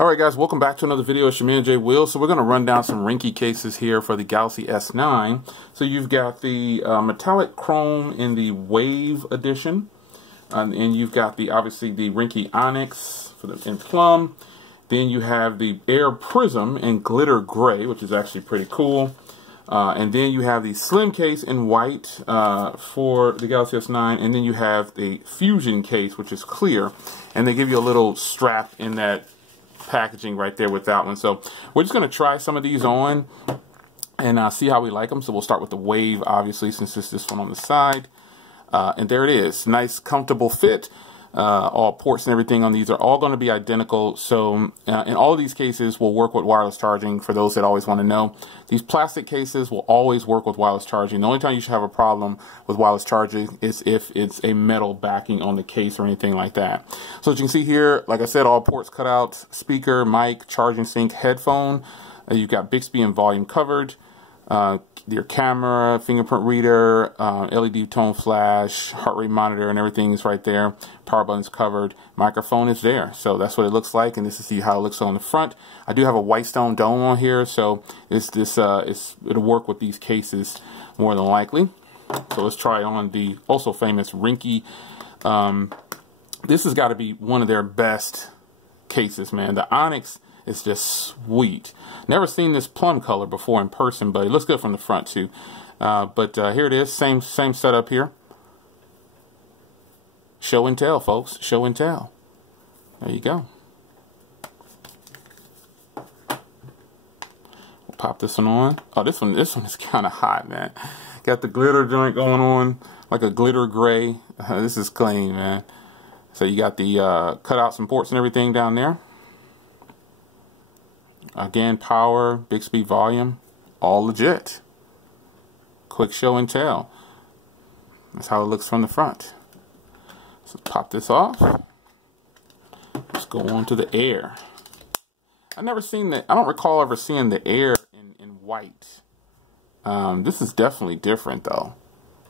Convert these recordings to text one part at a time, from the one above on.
Alright guys, welcome back to another video. It's your man Jay Will. So we're going to run down some Ringke cases here for the Galaxy S9. So you've got the metallic chrome in the Wave edition. And you've got obviously the Ringke Onyx in plum. Then you have the Air Prism in glitter gray, which is actually pretty cool. And then you have the slim case in white for the Galaxy S9. And then you have the Fusion case, which is clear. And they give you a little strap in that packaging right there with that one. So we're just going to try some of these on and see how we like them. So we'll start with the Wave, obviously, since it's this one on the side. And there it is. Nice, comfortable fit. All ports and everything on these are all going to be identical. So in all of these cases will work with wireless charging, for those that always want to know. These plastic cases will always work with wireless charging. The only time you should have a problem with wireless charging is if it's a metal backing on the case or anything like that. So as you can see here, like I said, all ports cut out, speaker, mic, charging sync, headphone. You've got Bixby and volume covered. Your camera, fingerprint reader, LED tone flash, heart rate monitor, and everything is right there. Power button's covered. Microphone is there. So that's what it looks like, and this is how it looks on the front. I do have a white stone dome on here, so it'll work with these cases more than likely. So let's try on the also famous Ringke. This has got to be one of their best cases, man. The Onyx is just sweet. Never seen this plum color before in person, but it looks good from the front too. But here it is, same setup here. Show and tell, folks. Show and tell. There you go. We'll pop this one on. Oh, this one is kind of hot, man. Got the glitter joint going on, like a glitter gray. This is clean, man. So you got the cutouts and ports and everything down there. Again, power, Bixby volume, all legit. Quick show and tell. That's how it looks from the front. So pop this off. Let's go on to the Air. I've never seen that. I don't recall ever seeing the Air in white. This is definitely different though.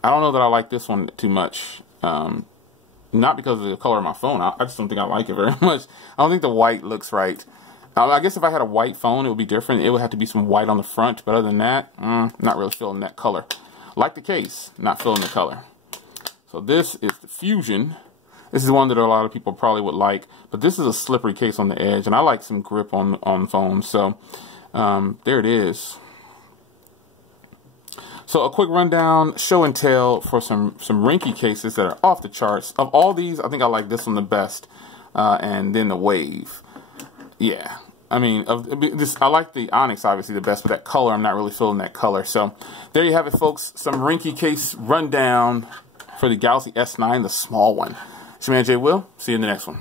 I don't know that I like this one too much. Not because of the color of my phone. I just don't think I like it very much. I don't think the white looks right. I guess if I had a white phone, it would be different. It would have to be some white on the front, but other than that, not really feeling that color. Like the case, not feeling the color. So this is the Fusion. This is one that a lot of people probably would like, but this is a slippery case on the edge, and I like some grip on phones. So there it is. So a quick rundown, show and tell for some Ringke cases that are off the charts. Of all these, I think I like this one the best, and then the Wave. Yeah, I mean, I like the Onyx obviously the best, but that color, I'm not really feeling that color. So there you have it, folks. Some Ringke case rundown for the Galaxy S9, the small one. It's your man Jay Will. See you in the next one.